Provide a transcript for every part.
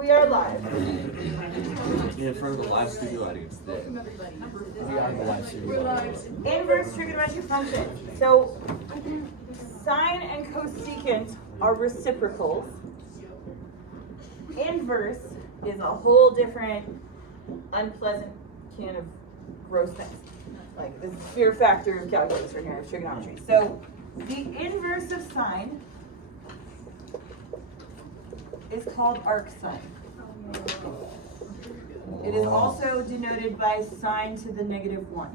We are live. In front of the live studio audience today. We are the live studio audience. Inverse trigonometric function. So sine and cosecant are reciprocals. Inverse is a whole different unpleasant can of gross things. Like the fear factor of calculus right here of trigonometry. So the inverse of sine is called arcsine. It is also denoted by sine to the -1.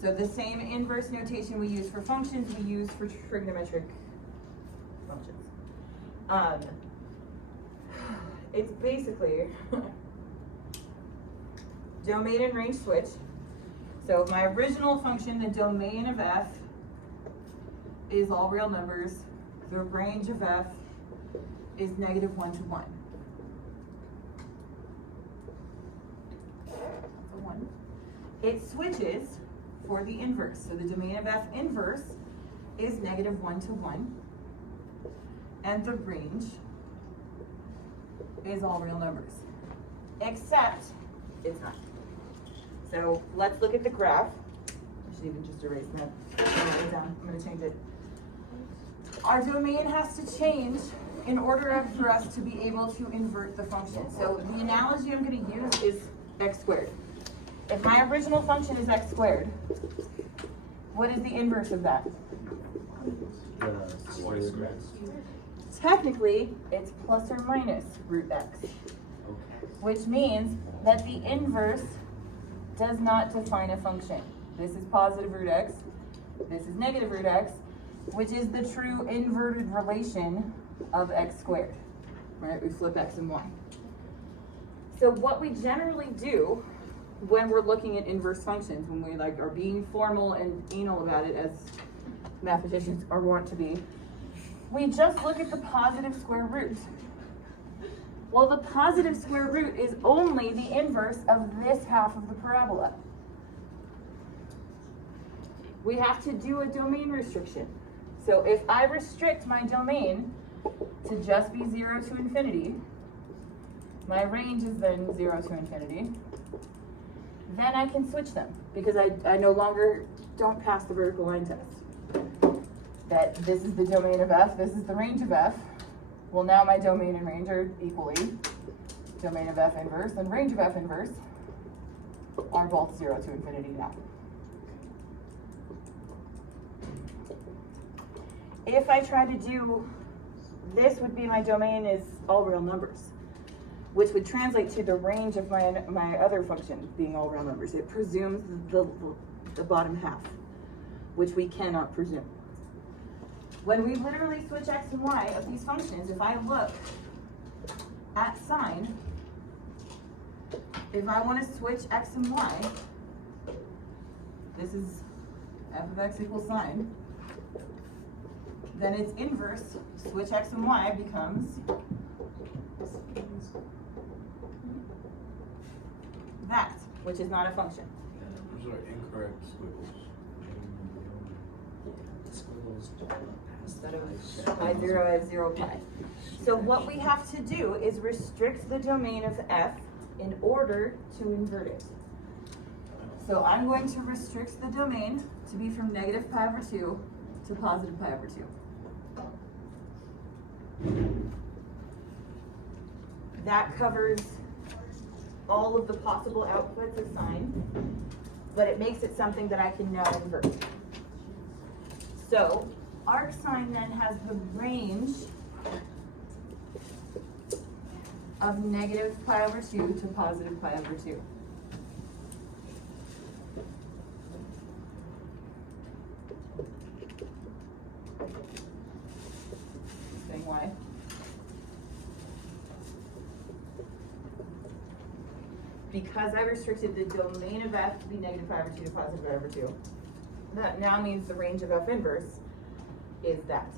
So the same inverse notation we use for functions, we use for trigonometric functions. It's basically domain and range switch. So my original function, the domain of f, is all real numbers. The range of f is -1 to 1. That's a 1. It switches for the inverse. So the domain of f inverse is -1 to 1. And the range is all real numbers. Except it's not. So let's look at the graph. I should even just erase that. Write it down. I'm going to change it. Our domain has to change in order for us to be able to invert the function. So the analogy I'm going to use is x squared. If my original function is x squared, what is the inverse of that? Y squared. Technically, it's plus or minus root x, which means that the inverse does not define a function. This is positive root x, this is negative root x, which is the true inverted relation of x squared, right? We flip x and y. So what we generally do when we're looking at inverse functions, when we are being formal and anal about it, as mathematicians are wont to be, we just look at the positive square root. Well, the positive square root is only the inverse of this half of the parabola. We have to do a domain restriction. So if I restrict my domain to just be 0 to infinity, my range is then 0 to infinity, then I can switch them because I no longer don't pass the vertical line test. That this is the domain of f, this is the range of f. Well, now my domain and range are equally domain of f inverse and range of f inverse are both 0 to infinity now. If I try to do, this would be my domain is all real numbers, which would translate to the range of my other function being all real numbers. It presumes the bottom half, which we cannot presume. When we literally switch x and y of these functions, if I look at sine, if I want to switch x and y, this is f of x equals sine, then its inverse, switch x and y, becomes that, which is not a function. Those are incorrect squiggles. Instead of pi 0, I have 0 pi. So what we have to do is restrict the domain of f in order to invert it. So I'm going to restrict the domain to be from -pi/2 to +pi/2. That covers all of the possible outputs of sine, but it makes it something that I can now invert. So arcsine then has the range of -pi/2 to +pi/2. Saying why? Because I restricted the domain of f to be -pi/2 to +pi/2. That now means the range of f inverse is that.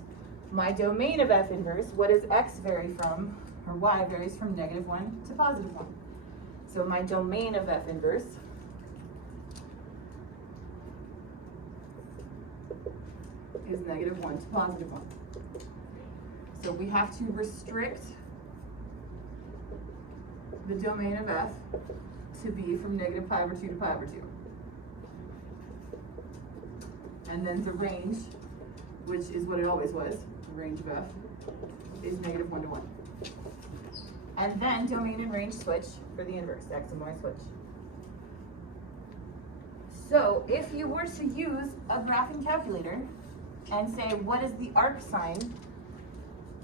My domain of f inverse, what does x vary from, or y varies from -1 to +1. So my domain of f inverse is -1 to +1. So we have to restrict the domain of f to be from negative pi over 2 to pi over 2. And then the range, which is what it always was, the range of f, is negative 1 to 1. And then domain and range switch for the inverse, x and y switch. So if you were to use a graphing calculator and say, what is the arc sine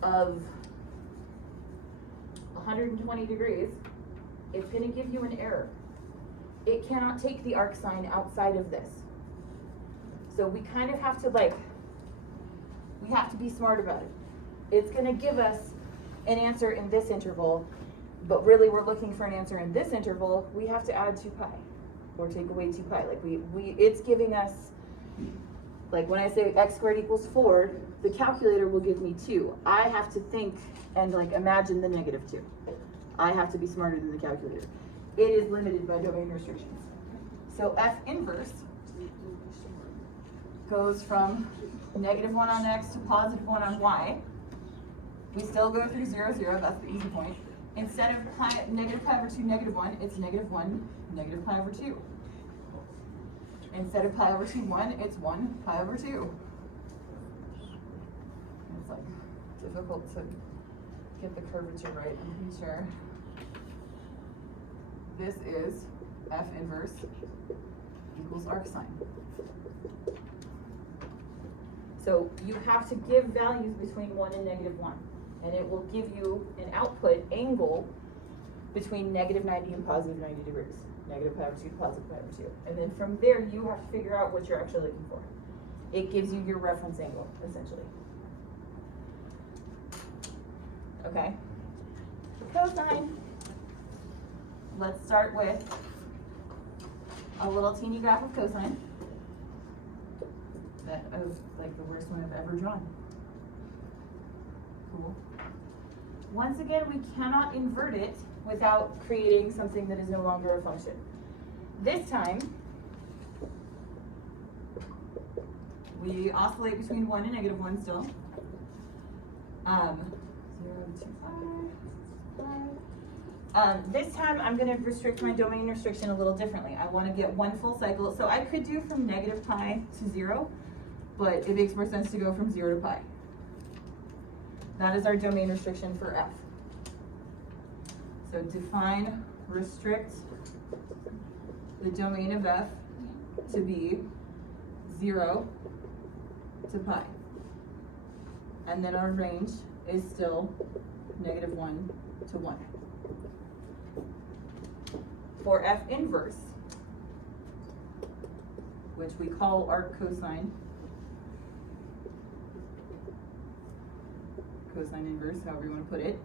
of 120 degrees, it's going to give you an error. It cannot take the arc sine outside of this. So we kind of have to we have to be smart about it. It's going to give us an answer in this interval, but really we're looking for an answer in this interval. We have to add 2 pi or take away 2 pi. It's giving us, like when I say x squared equals 4, the calculator will give me 2. I have to think and imagine the negative 2. I have to be smarter than the calculator. It is limited by domain restrictions. So f inverse goes from negative 1 on x to positive 1 on y. We still go through 0, 0, that's the easy point. Instead of negative pi over 2, negative 1, it's negative 1, negative pi over 2. Instead of pi over 2, 1, it's 1, pi over 2. It's difficult to get the curvature right, I'm pretty sure. This is f inverse equals arc sine. So you have to give values between 1 and negative 1, and it will give you an output angle between negative 90 and positive 90 degrees. Negative pi over 2 to positive pi over 2. And then from there, you have to figure out what you're actually looking for. It gives you your reference angle, essentially. Okay. Cosine. Let's start with a little teeny graph of cosine. That was the worst one I've ever drawn. Cool. Once again, we cannot invert it without creating something that is no longer a function. This time, we oscillate between 1 and negative 1 still. 0 to 5. This time, I'm going to restrict my domain restriction a little differently. I want to get 1 full cycle. So I could do from negative pi to 0, but it makes more sense to go from 0 to pi. That is our domain restriction for f. So define, restrict the domain of f to be 0 to pi. And then our range is still negative 1 to 1. For f inverse, which we call arccosine, cosine inverse, however you want to put it,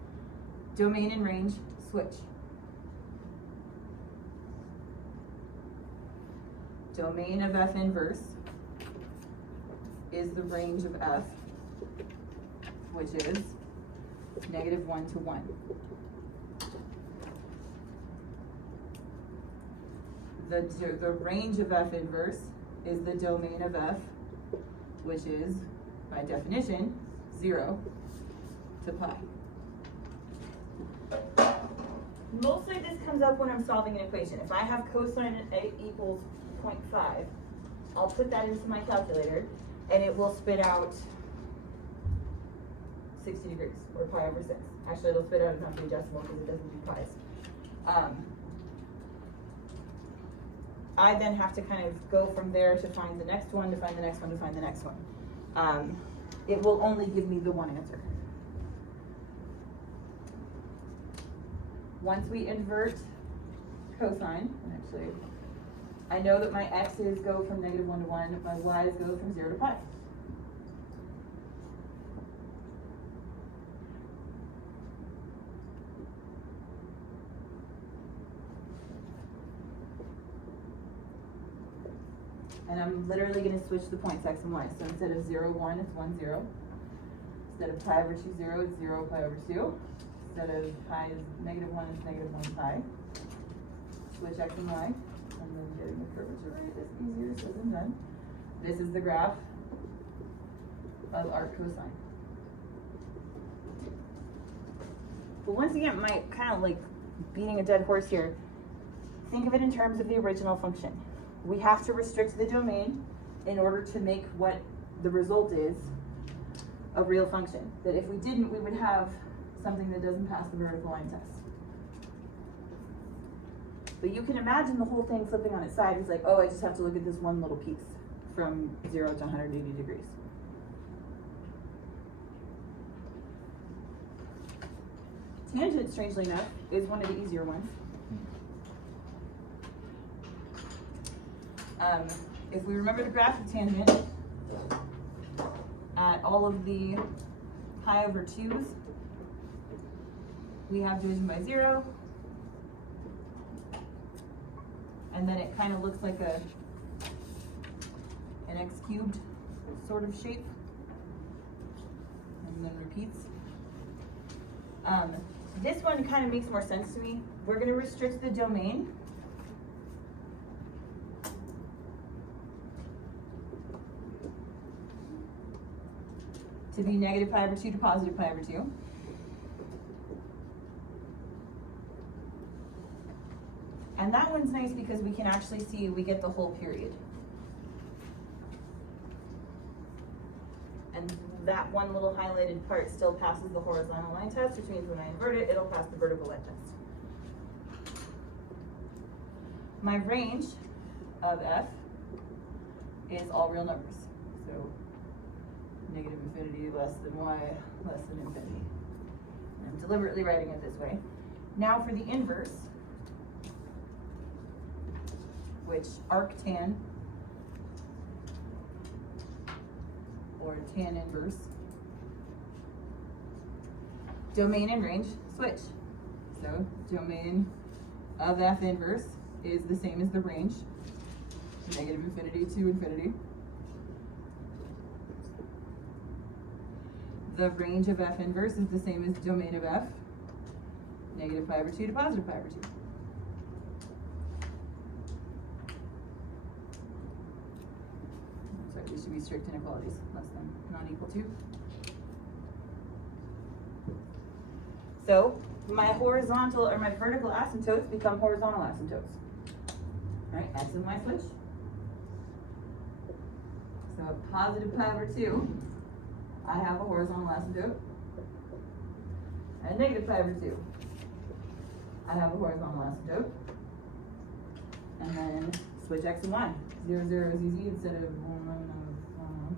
domain and range switch. Domain of f inverse is the range of f, which is negative 1 to 1. The range of f inverse is the domain of f, which is, by definition, 0 to pi. Mostly this comes up when I'm solving an equation. If I have cosine A equals 0.5, I'll put that into my calculator, and it will spit out 60 degrees, or pi over 6. Actually, it'll spit out a non-decimal decimal because it doesn't do pi's. I then have to kind of go from there to find the next one, to find the next one, to find the next one. It will only give me the one answer. Once we invert cosine, actually, I know that my x's go from negative 1 to 1, my y's go from 0 to pi. And I'm literally going to switch the points x and y. So instead of 0, 1, it's 1, 0. Instead of pi over 2, 0, it's 0, pi over 2. Instead of pi is negative 1, it's negative 1 pi. Switch x and y. And then getting the curvature right is easier said than done. This is the graph of arccosine. But once again, my kind of beating a dead horse here. Think of it in terms of the original function. We have to restrict the domain in order to make what the result is a real function. That if we didn't, we would have something that doesn't pass the vertical line test. But you can imagine the whole thing flipping on its side. It's like, oh, I just have to look at this one little piece from 0 to 180 degrees. Tangent, strangely enough, is one of the easier ones. If we remember the graph of tangent, at all of the pi over 2's, we have division by 0. And then it kind of looks like an x cubed sort of shape. And then repeats. This one kind of makes more sense to me. We're going to restrict the domain to be negative pi over 2 to positive pi over 2. And that one's nice because we can actually see we get the whole period. And that one little highlighted part still passes the horizontal line test, which means when I invert it, it'll pass the vertical line test. My range of f is all real numbers. So negative infinity less than y less than infinity. And I'm deliberately writing it this way. Now for the inverse, which arctan or tan inverse, domain and range switch. So domain of f inverse is the same as the range, negative infinity to infinity. The range of f inverse is the same as domain of f, negative pi over 2 to positive pi over 2. Sorry, these should be strict inequalities, less than, not equal to. So my horizontal or my vertical asymptotes become horizontal asymptotes. All right, x and y switch. So positive pi over 2, I have a horizontal asymptote. And negative pi over 2, I have a horizontal asymptote. And then switch x and y. 0, 0 is easy instead of 1, 1, 1.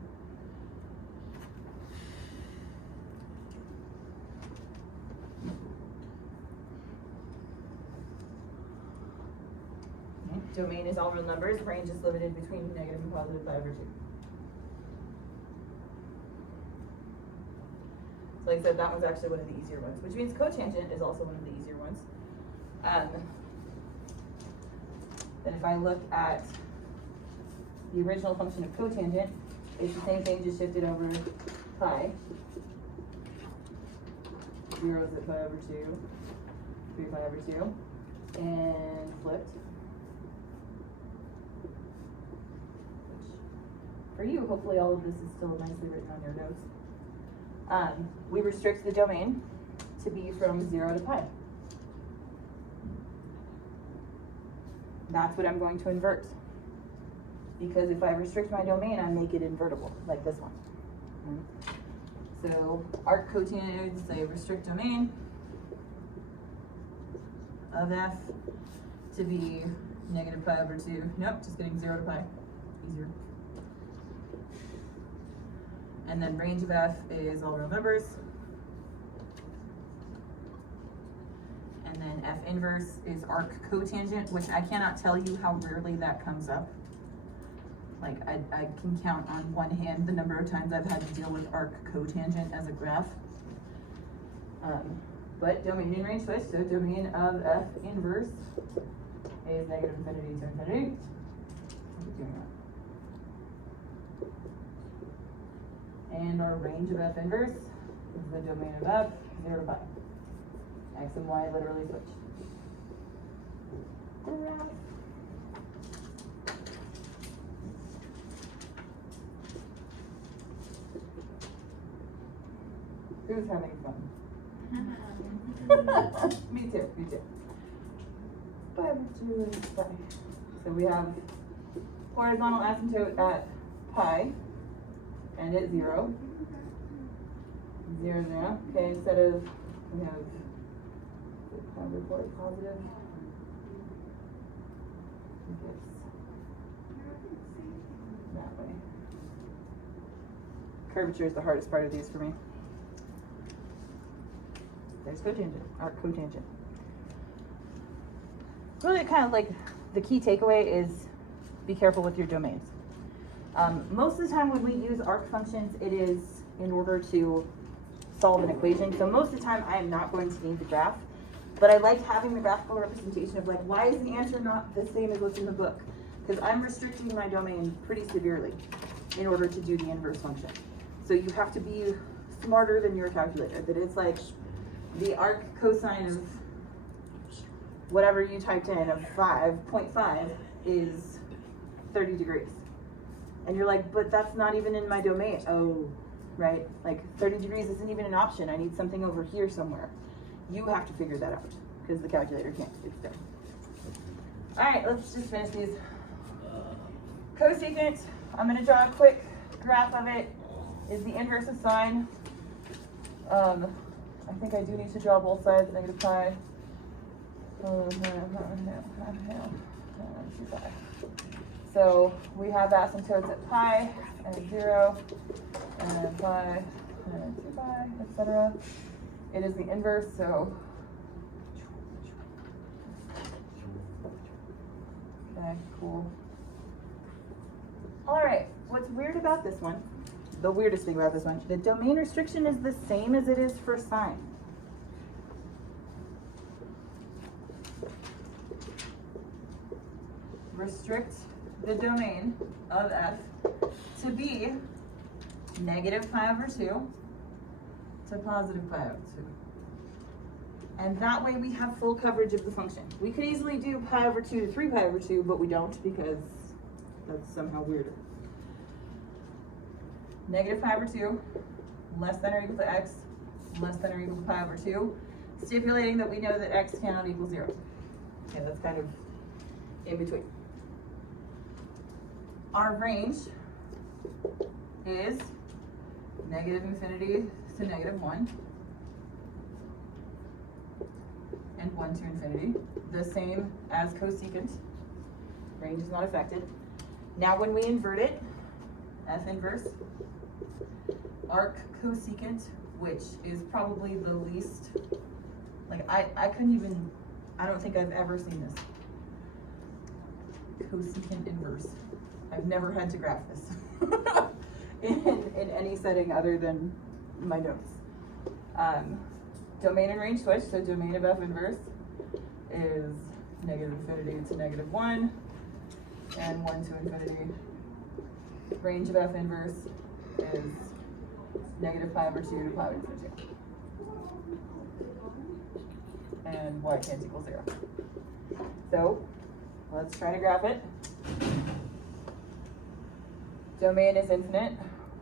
Domain is all real numbers, range is limited between negative and positive pi over 2. So like I said, that one's actually one of the easier ones, which means cotangent is also one of the easier ones. Then if I look at the original function of cotangent, it's the same thing, just shifted over pi. 0 is at pi over 2, 3 pi over 2, and flipped. For you, hopefully all of this is still nicely written on your notes. We restrict the domain to be from 0 to pi. That's what I'm going to invert. Because if I restrict my domain, I make it invertible, like this one. So arccot, say restrict domain of f to be negative pi over 2. Nope, just getting 0 to pi. Easier. And then range of f is all real numbers. And then f inverse is arccotangent, which I cannot tell you how rarely that comes up. Like I can count on one hand the number of times I've had to deal with arccotangent as a graph. But domain and range switch, so domain of f inverse is negative infinity to infinity. Keep doing that. And our range of f inverse is the domain of f, 0 to pi. X and y literally switch. Graph. Who's having fun? Me too, me too. pi over 2 is pi. So we have horizontal asymptote at pi and at 0. 0, 0. Okay, instead of, we have pi over 4 positive. That way. Curvature is the hardest part of these for me. There's cotangent, arccotangent. Really kind of like the key takeaway is be careful with your domains. Most of the time when we use arc functions, it is in order to solve an equation. So most of the time I am not going to need the graph, but I like having the graphical representation of like, why is the answer not the same as what's in the book? Because I'm restricting my domain pretty severely in order to do the inverse function. So you have to be smarter than your calculator, that it's like the arc cosine of whatever you typed in of 5.5 is 30 degrees. And you're like, but that's not even in my domain. Oh, right? Like 30 degrees isn't even an option. I need something over here somewhere. You have to figure that out because the calculator can't. It's done. All right, let's just finish these. Cosecant, I'm going to draw a quick graph of it. Is the inverse of sine. I think I do need to draw both sides, negative pi. So we have asymptotes at pi and at 0, and then pi and 2 pi, etc. It is the inverse, so okay, cool. All right, what's weird about this one? The weirdest thing about this one, the domain restriction is the same as it is for sine. Restrict the domain of f to be negative pi over 2 to positive pi over 2. And that way we have full coverage of the function. We could easily do pi over 2 to 3 pi over 2, but we don't because that's somehow weirder. Negative pi over 2, less than or equal to x, less than or equal to pi over 2, stipulating that we know that x cannot equal 0. Okay, that's kind of in between. Our range is negative infinity to negative 1 and 1 to infinity, the same as cosecant. Range is not affected. Now when we invert it, f inverse, arc cosecant, which is probably the least, like I couldn't even, I don't think I've ever seen this. Cosecant inverse. I've never had to graph this in any setting other than my notes. Domain and range switch, so domain of f inverse is negative infinity to negative 1 and 1 to infinity. Range of f inverse is negative pi over 2 to pi over 2. And y can't equal 0. So let's try to graph it. Domain is infinite.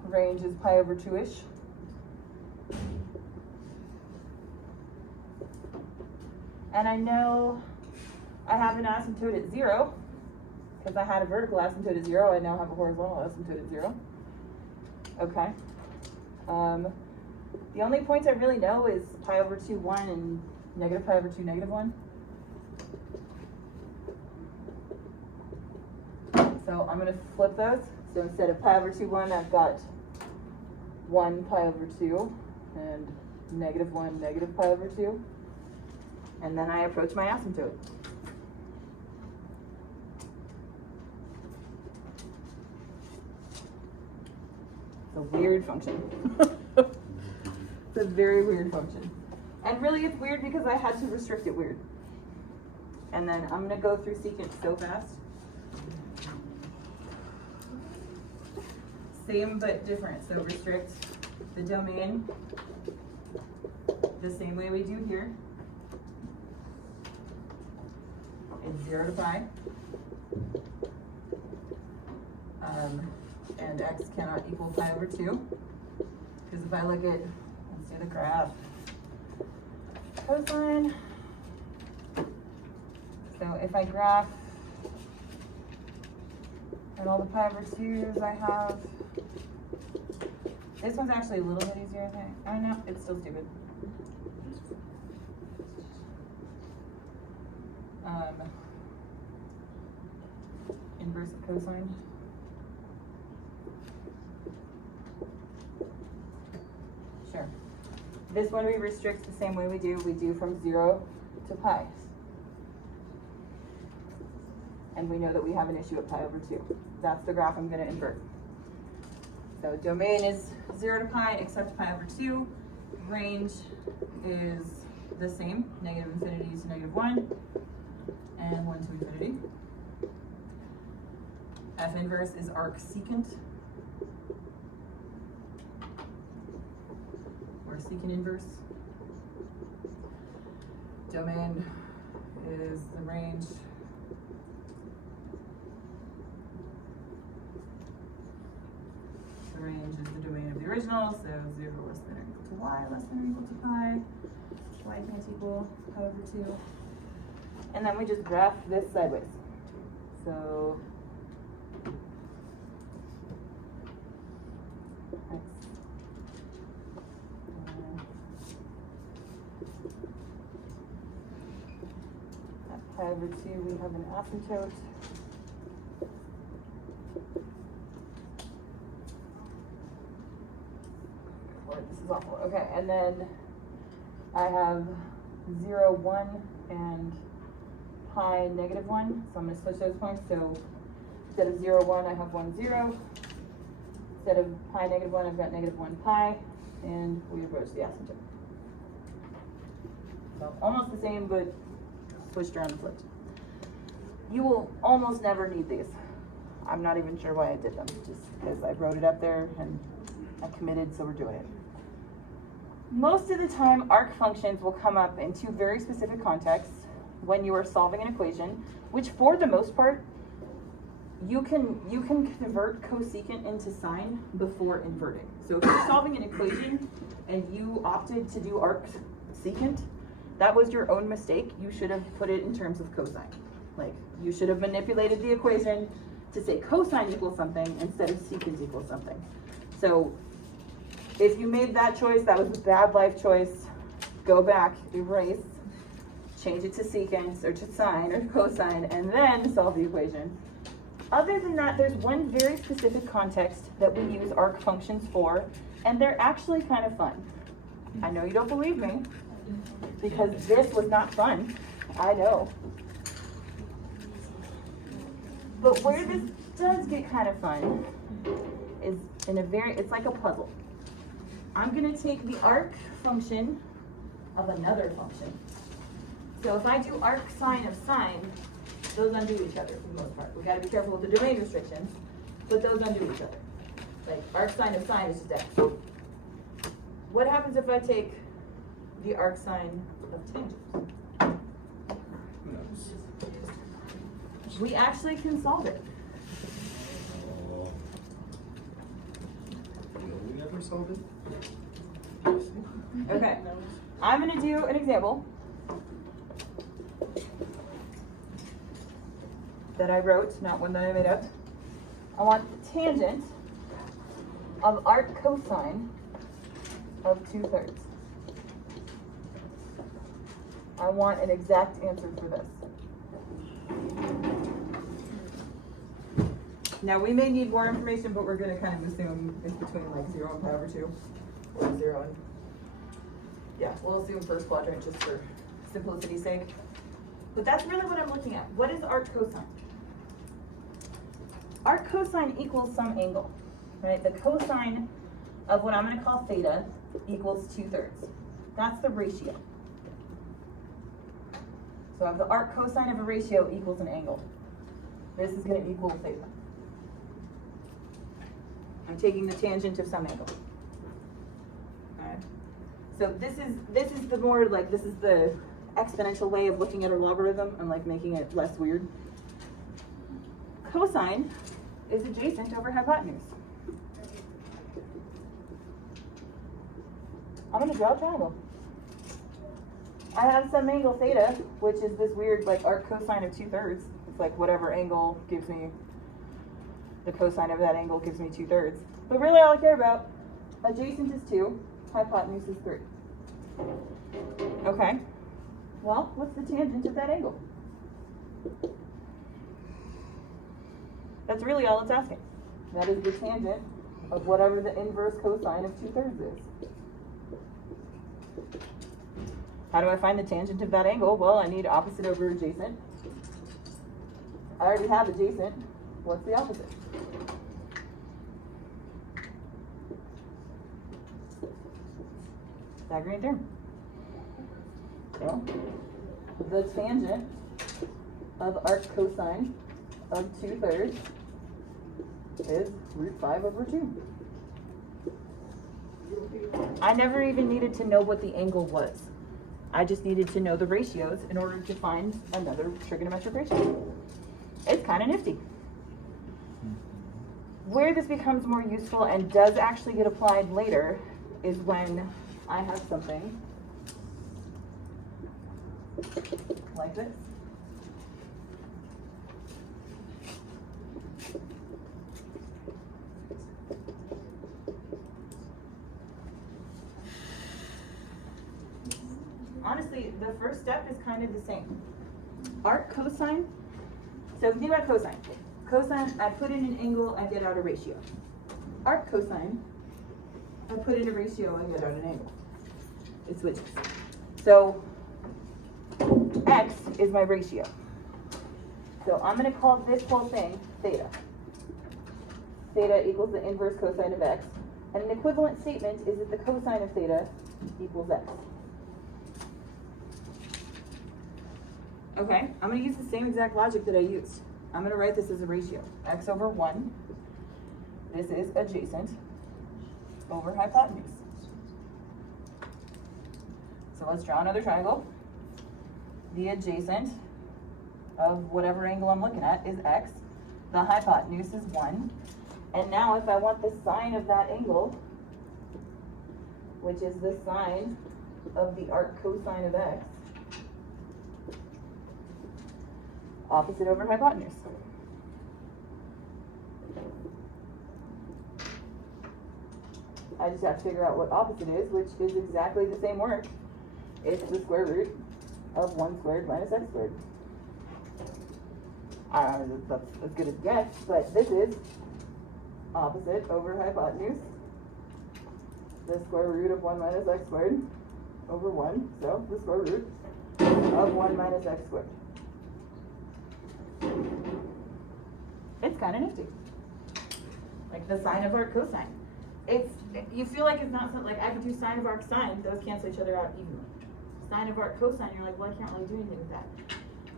Range is pi over 2-ish. And I know I have an asymptote at 0 because I had a vertical asymptote at 0. I now have a horizontal asymptote at 0. Okay. The only points I really know is pi over 2, 1 and negative pi over 2, negative 1. So I'm going to flip those. So instead of pi over 2, 1, I've got 1 pi over 2 and negative 1, negative pi over 2. And then I approach my asymptote. It's a weird function. It's a very weird function. And really it's weird because I had to restrict it weird. And then I'm going to go through secant so fast. Same but different. So restrict the domain the same way we do here. It's 0 to pi. And x cannot equal pi over 2. Because if I look at, let's do the graph. Cosine. So if I graph and all the pi over 2's I have, this one's actually a little bit easier, I think. I know, it's still stupid. Inverse of cosine. Sure. This one we restrict the same way we do from 0 to pi. And we know that we have an issue at pi over 2. That's the graph I'm going to invert. So domain is 0 to pi except pi over 2. Range is the same, negative infinity to negative 1, and 1 to infinity. F inverse is arcsecant, or secant inverse. Domain is the range. The range is the domain of the original, so 0 less than or equal to y less than or equal to pi. Y can't equal pi over 2. And then we just graph this sideways. So X. At pi over 2 we have an asymptote. This is awful. Okay, and then I have 0, 1, and pi negative 1. So I'm going to switch those points. So instead of 0, 1, I have 1, 0. Instead of pi negative 1, I've got negative 1 pi. And we approach the asymptote. So almost the same, but switched around and flipped. You will almost never need these. I'm not even sure why I did them, just because I wrote it up there and I committed, so we're doing it. Most of the time, arc functions will come up in two very specific contexts when you are solving an equation, which for the most part, you can convert cosecant into sine before inverting. So if you're solving an equation and you opted to do arcsecant, that was your own mistake. You should have put it in terms of cosine. Like, you should have manipulated the equation to say cosine equals something instead of secant equals something. So if you made that choice, that was a bad life choice. Go back, erase, change it to secant or to sine or cosine, and then solve the equation. Other than that, there's one very specific context that we use arc functions for, and they're actually kind of fun. I know you don't believe me, because this was not fun. I know. But where this does get kind of fun is in a it's like a puzzle. I'm going to take the arc function of another function. So if I do arc sine of sine, those undo each other for the most part. We got to be careful with the domain restrictions, but those undo each other. Like arc sine of sine is just x. What happens if I take the arc sine of tangent? We actually can solve it. We never solved it. Okay, I'm going to do an example that I wrote, not one that I made up. I want the tangent of arc cosine of 2/3. I want an exact answer for this. Now we may need more information, but we're going to kind of assume it's between like 0 and pi over 2. Or 0 and, yeah, we'll assume first quadrant just for simplicity's sake. But that's really what I'm looking at. What is arc cosine? Arc cosine equals some angle, right? The cosine of what I'm going to call theta equals 2/3. That's the ratio. So if the arc cosine of a ratio equals an angle, this is going to equal theta. I'm taking the tangent of some angle. Alright. So this is the more like, this is the exponential way of looking at a logarithm and like making it less weird. Cosine is adjacent over hypotenuse. I'm going to draw a triangle. I have some angle theta, which is this weird like arc cosine of 2/3. It's like whatever angle gives me, the cosine of that angle gives me 2/3. But really all I care about, adjacent is 2, hypotenuse is 3. Okay, well, what's the tangent of that angle? That's really all it's asking. That is the tangent of whatever the inverse cosine of 2/3 is. How do I find the tangent of that angle? Well, I need opposite over adjacent. I already have adjacent. What's the opposite? Diagonal theorem. So, the tangent of arc cosine of 2/3 is √5/2. I never even needed to know what the angle was. I just needed to know the ratios in order to find another trigonometric ratio. It's kind of nifty. Where this becomes more useful and does actually get applied later is when I have something like this. Honestly, the first step is kind of the same. Arc cosine, so if you think about cosine. Cosine, I put in an angle, I get out a ratio. Arc cosine, I put in a ratio, I get out an angle. It switches. So, x is my ratio. So I'm going to call this whole thing theta. Theta equals the inverse cosine of x. And an equivalent statement is that the cosine of theta equals x. Okay, I'm going to use the same exact logic that I used. I'm going to write this as a ratio. X over 1. This is adjacent over hypotenuse. So let's draw another triangle. The adjacent of whatever angle I'm looking at is x. The hypotenuse is 1. And now if I want the sine of that angle, which is the sine of the arc cosine of x, opposite over hypotenuse. I just have to figure out what opposite is, which is exactly the same work. It's the square root of 1 squared minus x squared. That's as good as it gets, but this is opposite over hypotenuse, the square root of 1 minus x squared over 1, so the square root of 1 minus x squared. It's kind of nifty. Like the sine of arc cosine. You feel like it's not something like I could do sine of arc sine, those cancel each other out evenly. Sine of arc cosine, you're like, well, I can't really do anything with that.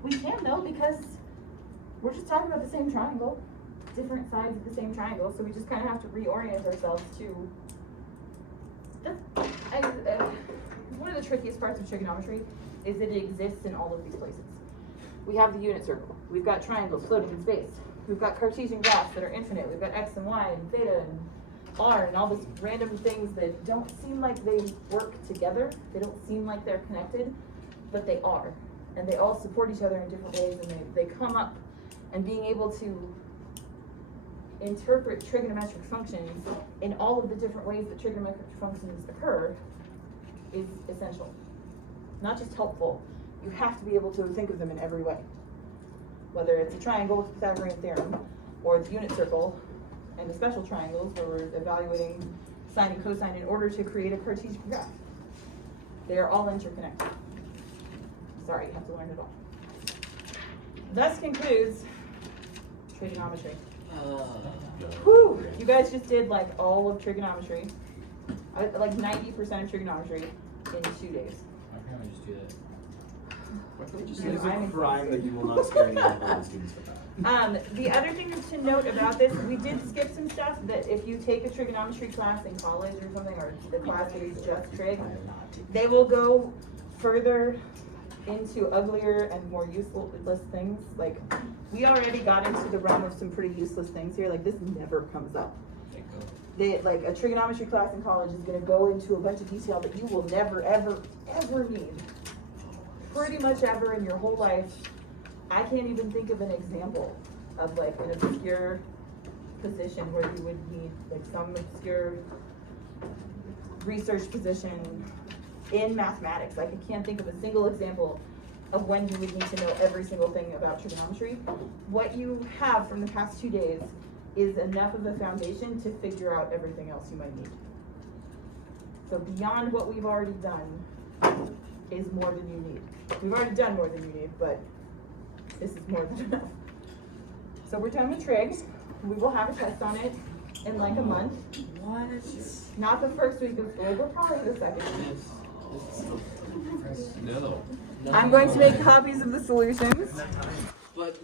We can though, because we're just talking about the same triangle, different sides of the same triangle, so we just kind of have to reorient ourselves to. One of the trickiest parts of trigonometry is that it exists in all of these places. We have the unit circle. We've got triangles floating in space. We've got Cartesian graphs that are infinite. We've got x and y and theta and r and all these random things that don't seem like they work together. They don't seem like they're connected, but they are. And they all support each other in different ways, and they come up. And being able to interpret trigonometric functions in all of the different ways that trigonometric functions occur is essential. Not just helpful. You have to be able to think of them in every way. Whether it's a triangle with the Pythagorean theorem, or the unit circle, and the special triangles where we're evaluating sine and cosine in order to create a Cartesian graph. They are all interconnected. Sorry, you have to learn it all. Thus concludes trigonometry. Whew! You guys just did like all of trigonometry, like 90% of trigonometry in 2 days. Why can't I just do that? It's a crime that you will not scare any of the students with that. The other thing to note about this, we did skip some stuff that if you take a trigonometry class in college or something, or the class that is just trig, they will go further into uglier and more useless things. Like, we already got into the realm of some pretty useless things here. Like, this never comes up. Like, a trigonometry class in college is going to go into a bunch of detail that you will never, ever, ever need pretty much ever in your whole life, I can't even think of an example of like an obscure position where you would need like some obscure research position in mathematics. Like I can't think of a single example of when you would need to know every single thing about trigonometry. What you have from the past 2 days is enough of a foundation to figure out everything else you might need. So beyond what we've already done is more than you need. We've already done more than you need, but this is more than enough. So we're done with Trig. We will have a test on it in like a month. What? Not the first week of school, but probably the second week. No. I'm going to make copies of the solutions. But